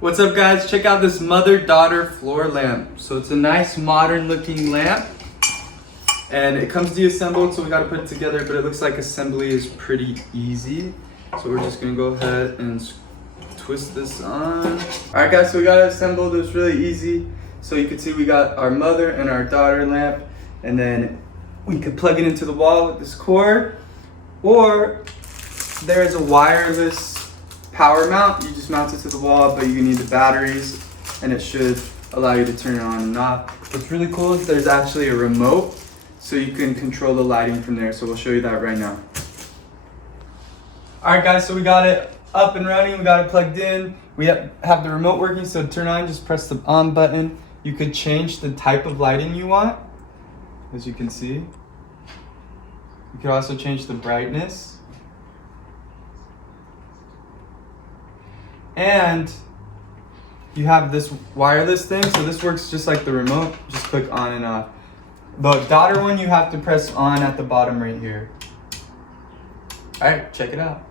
What's up guys, check out this mother-daughter floor lamp. So it's a nice modern looking lamp and it comes de-assembled, so we gotta put it together, but it looks like assembly is pretty easy. So we're just gonna go ahead and twist this on. Alright guys, so we got it assembled. It was really easy. So you can see we got our mother and our daughter lamp, and then we could plug it into the wall with this cord, or there's a wireless power mount. You just mount it to the wall, but you need the batteries and it should allow you to turn it on and off. What's really cool is there's actually a remote, so you can control the lighting from there. So we'll show you that right now. Alright guys, so we got it up and running, we got it plugged in. We have the remote working, so to turn on, just press the on button. You could change the type of lighting you want, as you can see. You could also change the brightness. And you have this wireless thing, so this works just like the remote. Just click on and off. The daughter one, you have to press on at the bottom right here. All right, check it out.